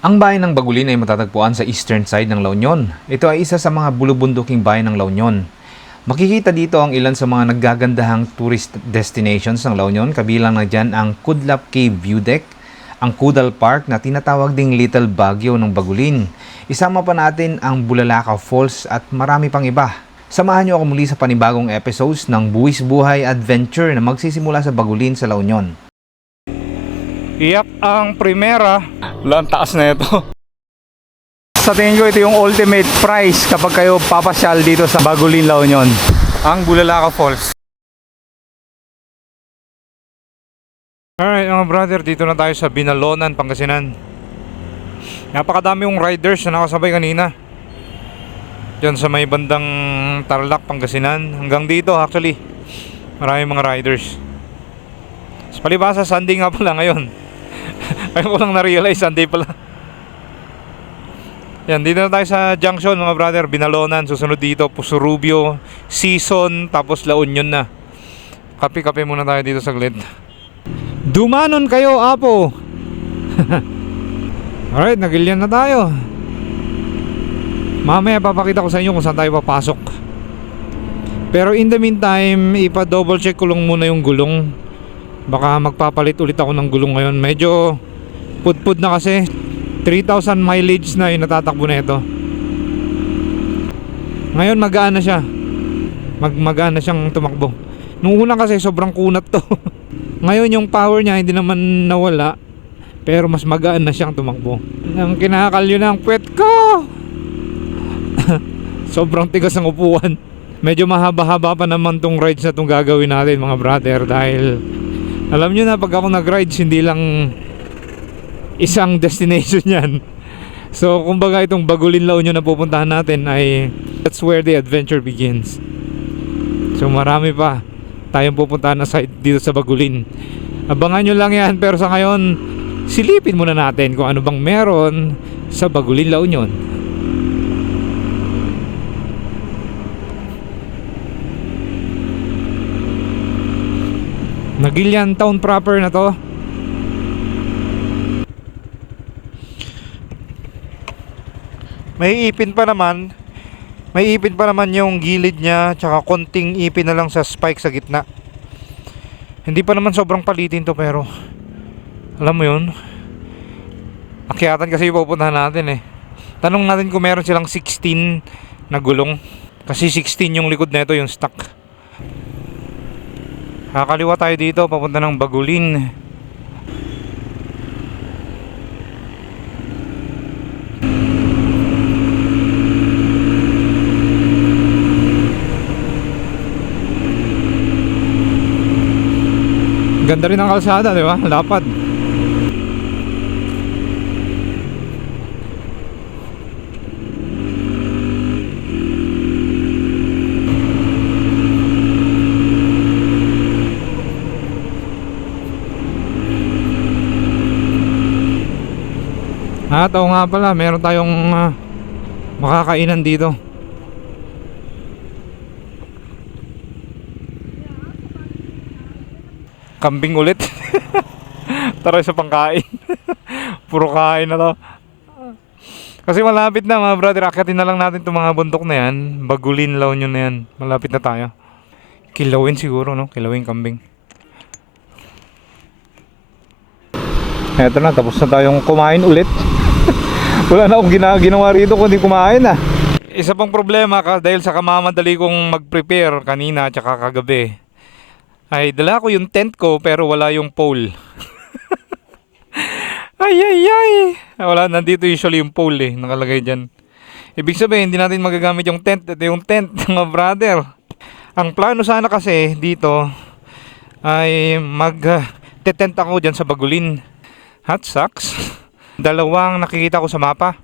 Ang bayan ng Bagulin ay matatagpuan sa eastern side ng La Union. Ito ay isa sa mga bulubunduking bayan ng La Union. Makikita dito ang ilan sa mga naggagandahang tourist destinations ng La Union, kabilang na dyan ang Kudlap Cave View Deck, ang Kudal Park na tinatawag ding Little Baguio ng Bagulin. Isama pa natin ang Bulalakaw Falls at marami pang iba. Samahan niyo ako muli sa panibagong episodes ng Buwis Buhay Adventure na magsisimula sa Bagulin sa La Union. Iyak ang primera. Wala, taas na ito. Sa tingin ko, ito yung ultimate price kapag kayo papasyal dito sa Bagulin, La Union. Ang Bulalakaw Falls. Alright mga brother, dito na tayo sa Binalonan, Pangasinan. Napakadami yung riders na nakasabay kanina. Diyan sa may bandang Tarlac, Pangasinan. Hanggang dito actually. Maraming mga riders. Sa palibasa, Sunday nga pala ngayon. Ayun ko lang na-realize, Sunday pala. Yan, dito na tayo sa junction mga brother, Binalonan, susunod dito, Pusurubio, Season, tapos La Union na. Kape-kape muna tayo dito saglit. Dumanon kayo, Apo! Alright, nagilyan na tayo. Mamaya papakita ko sa inyo kung saan tayo papasok. Pero in the meantime, ipa-double check ko lang muna yung gulong. Baka magpapalit ulit ako ng gulong ngayon. Medyo pudpud na kasi. 3,000 mileage na yung natatakbo na ito. Ngayon magaan na siya. Mag magaan na siyang tumakbo. Nung una kasi sobrang kunat to. Ngayon yung power niya hindi naman nawala. Pero mas magaan na siyang tumakbo. Ang kinakalyo ng puwet ko. sobrang tigas ng upuan. Medyo mahaba-haba pa naman tong rides na tong gagawin natin mga brother dahil alam nyo na pag ako nag-rides hindi lang isang destination yan. So kumbaga itong Bagulin La Union na pupuntahan natin ay that's where the adventure begins. So marami pa tayong pupuntahan na site dito sa Bagulin. Abangan nyo lang yan pero sa ngayon silipin muna natin kung ano bang meron sa Bagulin La Union. Nagilian town proper na to. May ipin pa naman. May ipin pa naman yung gilid niya tsaka konting ipin na lang sa spike sa gitna. Hindi pa naman sobrang palitin to pero alam mo yun. Akyatan kasi yung pupuntahan natin eh. Tanong natin kung meron silang 16 na gulong. Kasi 16 yung likod nito yung stock. Kakaliwa tayo dito papunta ng Bagulin. Ganda rin ang kalsada, di ba? Lapad. At oo nga pala, meron tayong ah, makakainan dito. Kambing ulit. Tara sa pangkain. Puro kain na to. Kasi malapit na mga brother, akitin na lang natin itong mga bundok na yan. Bagulin, La Union na yan. Malapit na tayo. Kilawin siguro, no? Kilawin kambing. Eto na, tapos na tayong kumain ulit. Wala na akong gina ginawa rito kundi kumain na. Isa pang problema ka dahil sa kamamadali kong mag-prepare kanina at kagabi. Ay, dala ko yung tent ko pero wala yung pole. ay, ay, ay. Wala, nandito usually yung pole eh, nakalagay dyan. Ibig sabihin, hindi natin magagamit yung tent. Ito yung tent, mga brother. Ang plano sana kasi dito ay mag tent ako dyan sa Bagulin. Hot sucks. Dalawang nakikita ko sa mapa.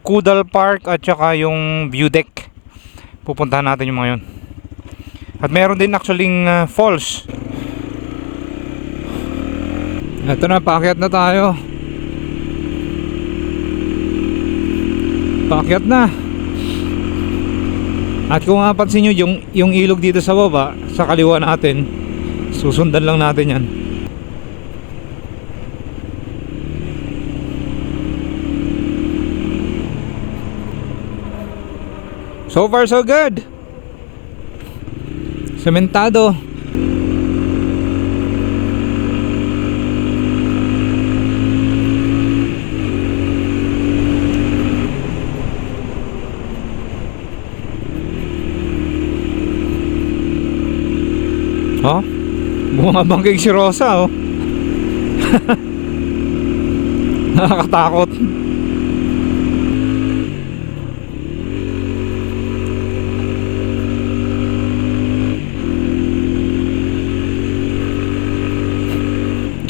Kudal Park at saka yung view deck. Pupuntahan natin yung mga yun. At meron din actually uh, ah, falls. Ito na, paakyat na tayo. Paakyat na. At kung mapansin nyo, yung, yung ilog dito sa baba, sa kaliwa natin, susundan lang natin yan. So far so good. Sementado. Oh, bumabangkig si Rosa oh. Nakakatakot.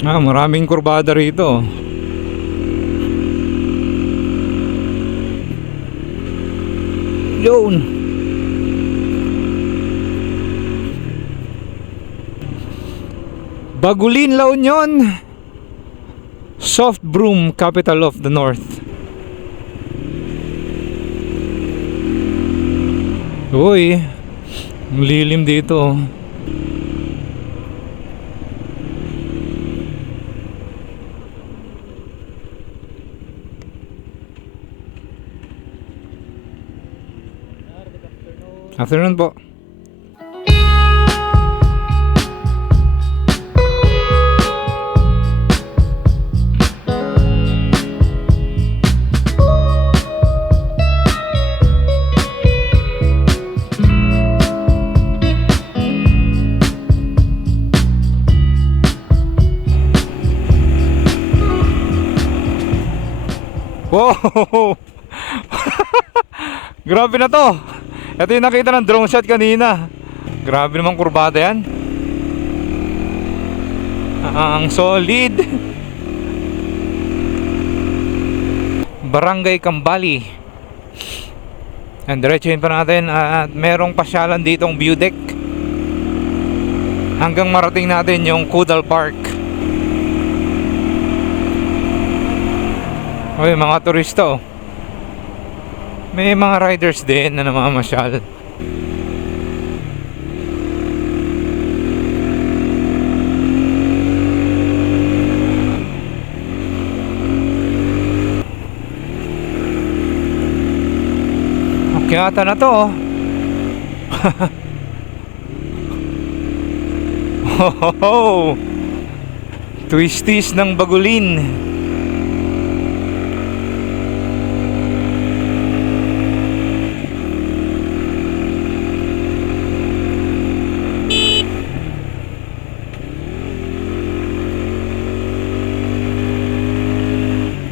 Ah, maraming kurbada rito. Yun. Bagulin La Union. Soft Broom Capital of the North. Uy, lilim dito. Afternoon po. Wow! Grabe na to. Ito yung nakita ng drone shot kanina. Grabe naman kurbada yan. Ang solid. Barangay Kambali. And diretsuhin pa natin at merong pasyalan ditong view deck. Hanggang marating natin yung Kudal Park. Oy, mga turista oh. May mga riders din na namamasyal. Okay ata na to oh. Hohoho! Twisties ng bagulin.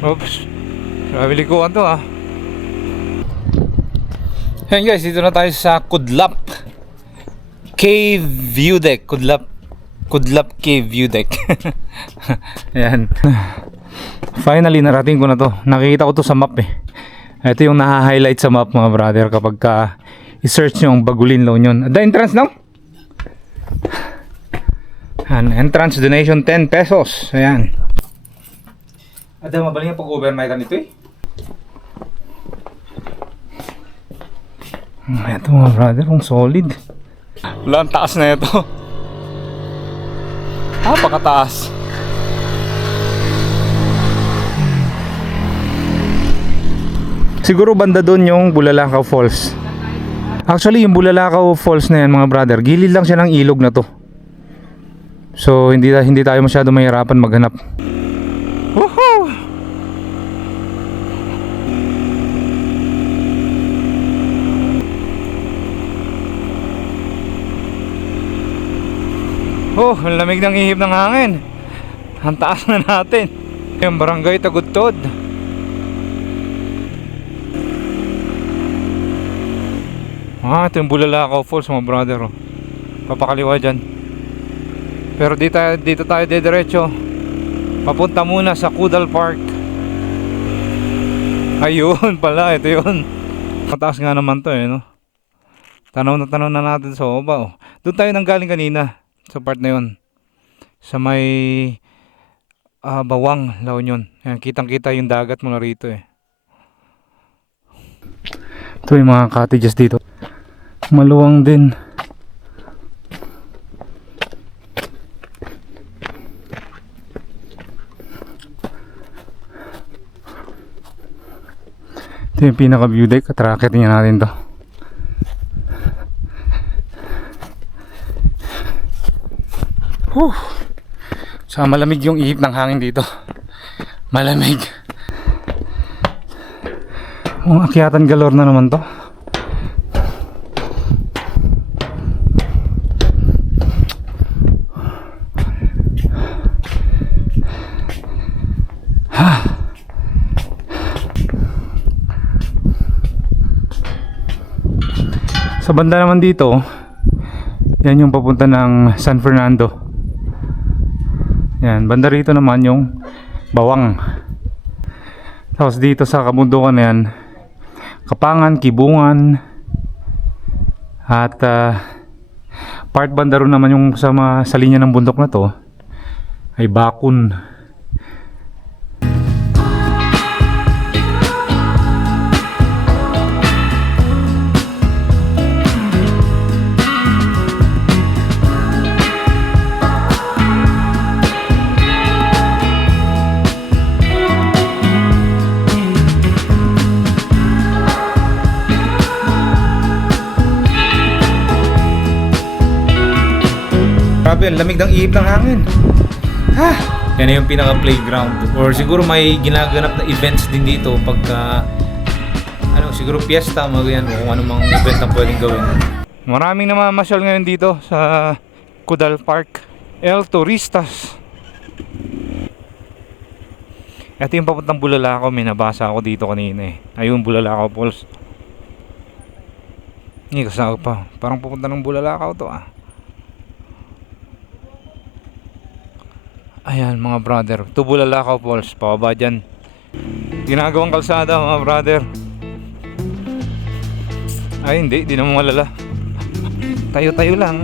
Oops. Grabe likuan to ah. Ayan guys, dito na tayo sa Kudlap Cave View Deck. Kudlap Kudlap Cave View Deck. Ayan. Finally, narating ko na to. Nakikita ko to sa map eh. Ito yung naha-highlight sa map mga brother kapag ka i-search nyo ang Bagulin La Union. The entrance now? Ayan, entrance donation 10 pesos. Ayan. Ada mabaling pag overnight nito eh. Ito mga brother, ang solid. Wala ang taas na ito. Ah, pakataas. Siguro banda doon yung Bulalakaw Falls. Actually, yung Bulalakaw Falls na yan mga brother, gilid lang siya ng ilog na to. So, hindi, hindi tayo masyado mahirapan maghanap. Woohoo! Oh, ang lamig ng ihip ng hangin. Ang taas na natin. Yung barangay Tagudtod. Ah, ito yung Bulalakaw Falls mga brother. Oh. Papakaliwa dyan. Pero dito, dito tayo diretso. Papunta muna sa Kudal Park. Ayun pala, ito yun. Mataas nga naman to eh, no? Tanaw na tanaw na natin sa baba. Oh. Doon tayo nang galing kanina sa part na yun. Sa may ah, Bawang, La Union. Ayan, kitang kita yung dagat mula rito eh. Ito yung mga cottages dito. Maluwang din. Ito yung pinaka view deck. Atrakit niya natin to. Whew. Sa malamig yung ihip ng hangin dito. Malamig. Ang akyatan galor na naman to. Sa banda naman dito, yan yung papunta ng San Fernando. Yan, banda rito naman yung Bawang. Tapos dito sa kabundukan na yan, Kapangan, Kibungan, at ah, part banda ron naman yung sa, ma- sa linya ng bundok na to ay Bakun. Grabe, ang lamig ng ihip ng hangin. Ha! Yan yung pinaka-playground. Or siguro may ginaganap na events din dito pagka ano, siguro fiesta, mga yan, kung anong mga event na pwedeng gawin. Maraming namamasyal ngayon dito sa Kudal Park. El Turistas. Ito yung papuntang Bulalakaw. May nabasa ako dito kanina eh. Ayun, Bulalakaw Falls. Hindi kasama pa. Parang pupunta ng Bulalakaw to ah. Ayan mga brother. To Bulalakaw Falls. Pababa dyan. Ginagawang kalsada mga brother. Ay hindi, di naman malala. Tayo-tayo lang.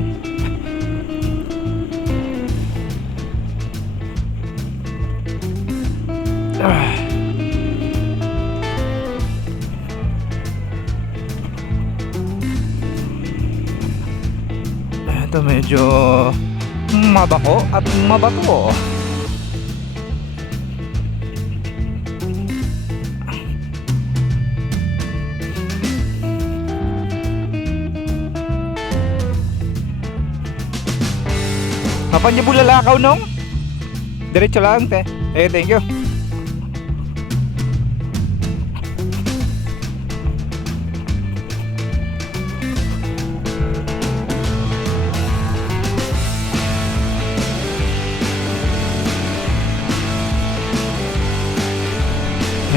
Ah. Ito medyo mabako at mabato. Kapan niyo bulalakaw nung? Diretso lang, te. Eh, thank you.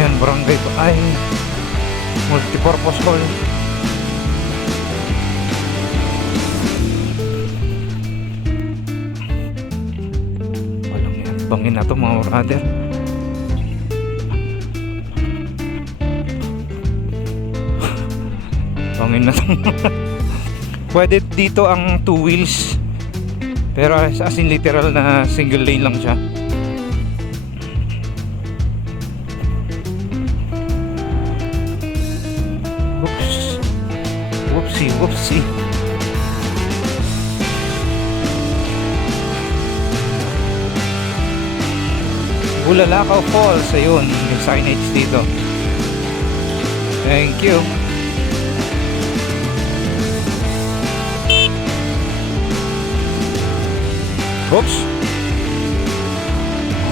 Yan, barangay ba? Ay, multipurpose hall. Bangin na to mga brother. Bangin na to. Pwede dito ang two wheels. Pero as in literal na single lane lang siya. Bulalakaw Falls, ayun, yung signage dito. Thank you. Oops.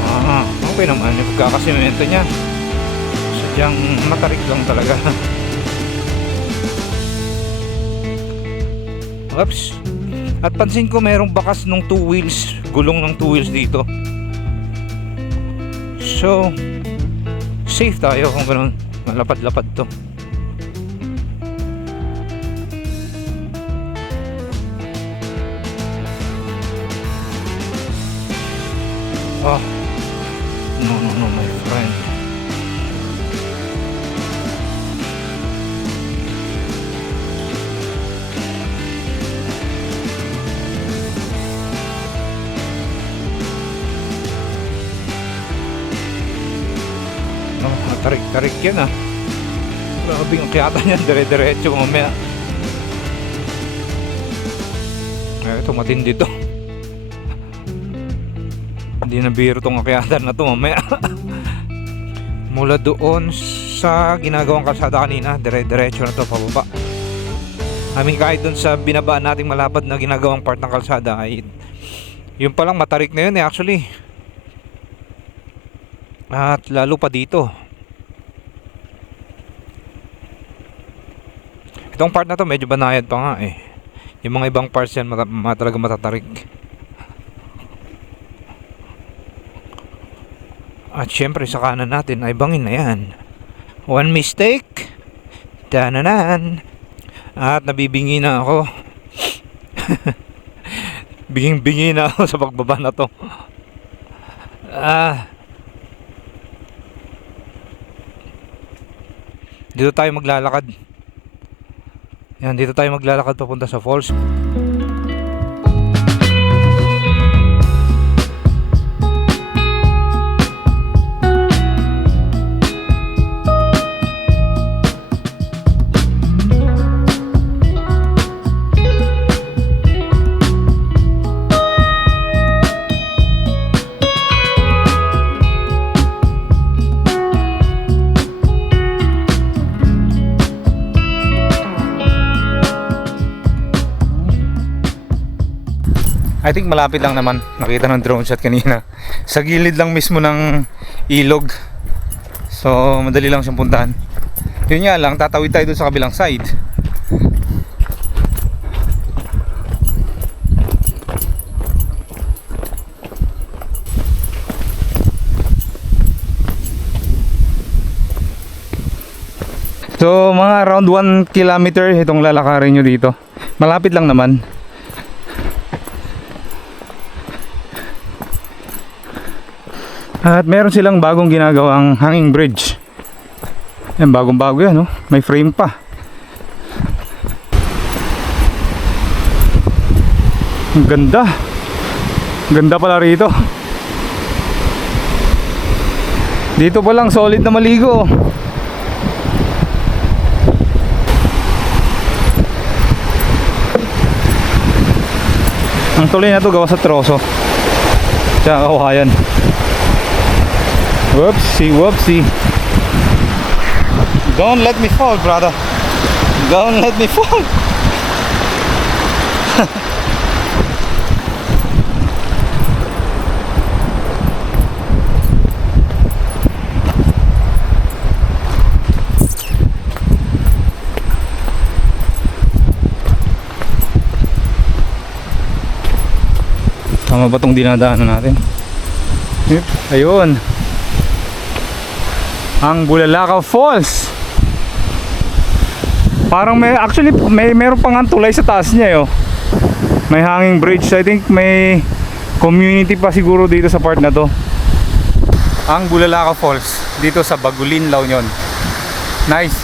Ah, okay naman yung pagkakasimento niya. Sadyang matarik lang talaga. Oops. At pansin ko merong bakas ng two wheels, gulong ng two wheels dito. So, safe tayo kung ganun. Malapad-lapad to. Tarik-tarik yan ah. Grabe yung kiyata niyan, dire-diretso mamaya. Eh, ito matindi. Hindi na biro tong akyatan na to mamaya. Mula doon sa ginagawang kalsada kanina, dire-diretso na to pababa. I mean kahit doon sa binabaan nating malapad na ginagawang part ng kalsada ay Yung palang matarik na yun eh actually. At lalo pa dito. Itong part na to medyo banayad pa nga eh. Yung mga ibang parts yan mata- ma- talaga matatarik. At syempre sa kanan natin ay bangin na yan. One mistake. Tananan. At nabibingi na ako. Binging-bingi na ako sa pagbaba na to. Ah. Dito tayo maglalakad. Yan, dito tayo maglalakad papunta sa falls. I think malapit lang naman. Nakita ng drone shot kanina. Sa gilid lang mismo ng ilog. So, madali lang siyang puntahan. Yun nga lang, tatawid tayo dun sa kabilang side. So, mga around 1 kilometer itong lalakarin nyo dito. Malapit lang naman. At meron silang bagong ginagawang hanging bridge. Yan, bagong bago yan, no? May frame pa. Ang ganda. Ganda pala rito. Dito pa lang solid na maligo. oh. Ang tuloy na to gawa sa troso. Tsaka kawayan. Whoopsie, whoopsie. Don't let me fall, brother. Don't let me fall. Tama ba itong dinadaanan natin? Yep, ayun ang Bulalakaw Falls. Parang may actually may meron pang tulay sa taas niya, yo. May hanging bridge. I think may community pa siguro dito sa part na to. Ang Bulalakaw Falls dito sa Bagulin, La Union. Nice.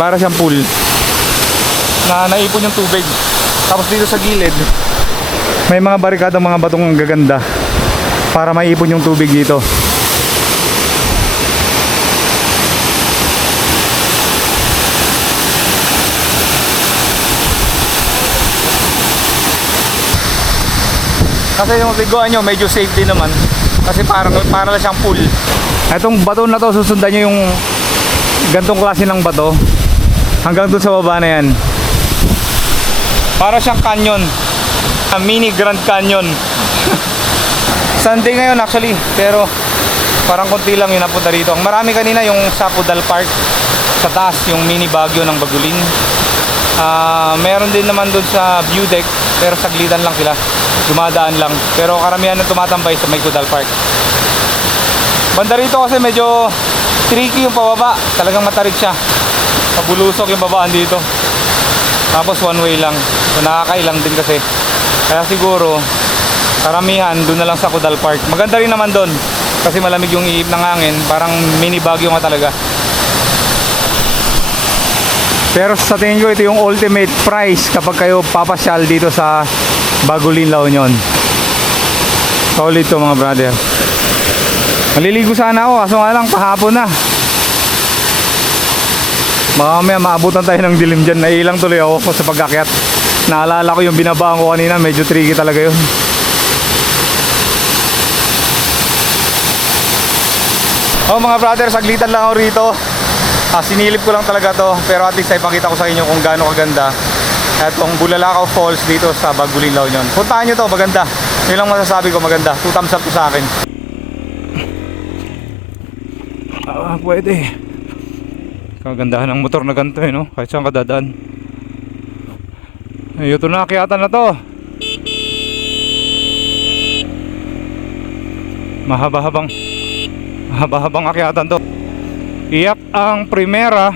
Para siyang pool na naipon yung tubig. Tapos dito sa gilid, may mga barikadang mga batong gaganda para maipon yung tubig dito. Kasi yung tiguan nyo, medyo safe din naman. Kasi parang para lang siyang pool. Itong bato na to, susundan nyo yung gantong klase ng bato. Hanggang dun sa baba na yan. Para siyang canyon. A mini Grand Canyon. Sunday ngayon actually, pero parang konti lang yung napunta rito. Ang marami kanina yung sa Pudal Park sa taas, yung mini Baguio ng Bagulin. Ah, meron din naman dun sa view deck, pero saglitan lang sila. Dumadaan lang. Pero karamihan na tumatambay sa may Park. Banda rito kasi medyo tricky yung pababa. Talagang matarik siya. Pabulusok yung babaan dito. Tapos one way lang. So nakakailang din kasi. Kaya siguro karamihan doon na lang sa Kudal Park. Maganda rin naman doon kasi malamig yung ihip ng hangin. Parang mini Baguio nga talaga. Pero sa tingin ko ito yung ultimate price kapag kayo papasyal dito sa Bagulin, La Union. Solid to mga brother. Maliligo sana ako kaso nga lang pahapon na. Mamaya maabutan tayo ng dilim dyan. Nailang tuloy ako sa pag-akyat. Naalala ko yung binabaan ko kanina, medyo tricky talaga yun. Oh mga brother, saglitan lang ako rito. Ah, sinilip ko lang talaga to, pero at least ay pakita ko sa inyo kung gaano kaganda. Itong Bulalakaw Falls dito sa Bagulin, La Union. Puntahan nyo to, maganda. Yun lang masasabi ko, maganda. Two thumbs up sa akin. Ah, pwede. Kagandahan ng motor na ganito eh, no? Kahit saan ka dadaan. Ay, ito na, akyatan na to. Mahaba-habang mahaba-habang akyatan to. Iyak ang primera.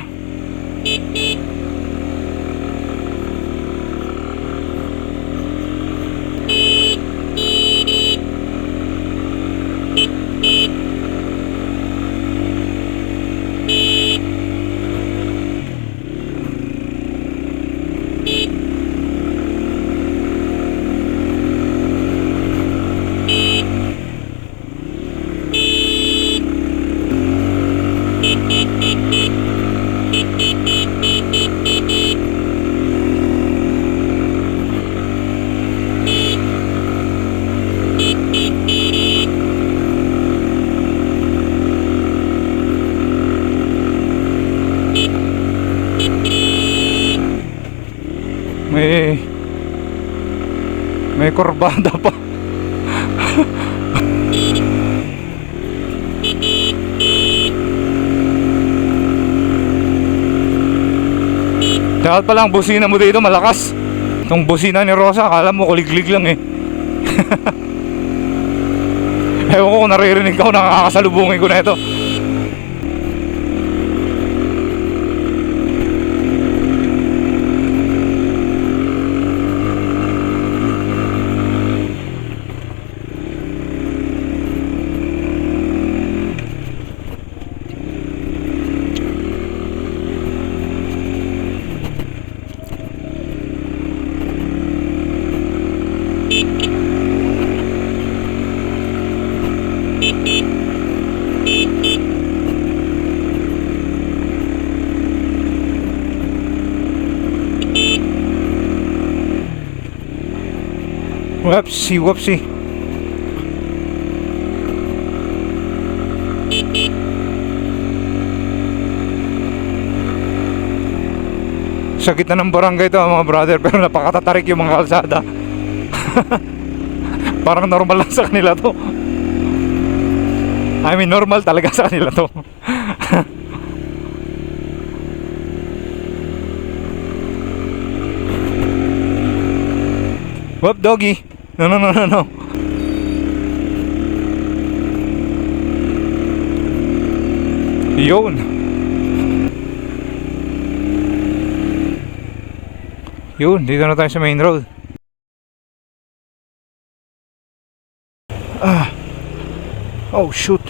Kurbada pa. Dapat pala ang busina mo dito malakas. Itong busina ni Rosa, akala mo kuliglig lang eh. Ewan ko kung naririnig ka nakakasalubungin ko na ito. Whoopsie, whoopsie. Sa gitna ng barangay to mga brother pero napakatatarik yung mga kalsada. Parang normal lang sa kanila to. I mean normal talaga sa kanila to. Whoop doggy. No no no no no. Yun. Yun, dito na tayo sa main road. Ah. Oh shoot.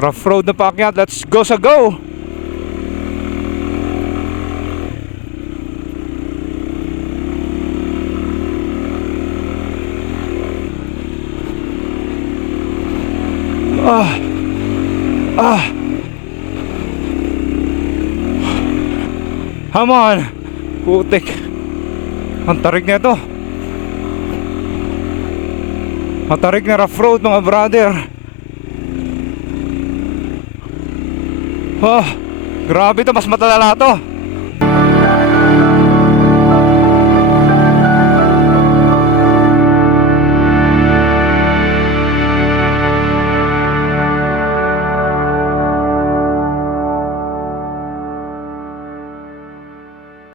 Rough road na paakyat. Let's go sa go. Ah. Ah. Come on. Putik. Ang tarik na ito. Ang tarik na rough road mga brother. Ah. Grabe to. Mas matalala to.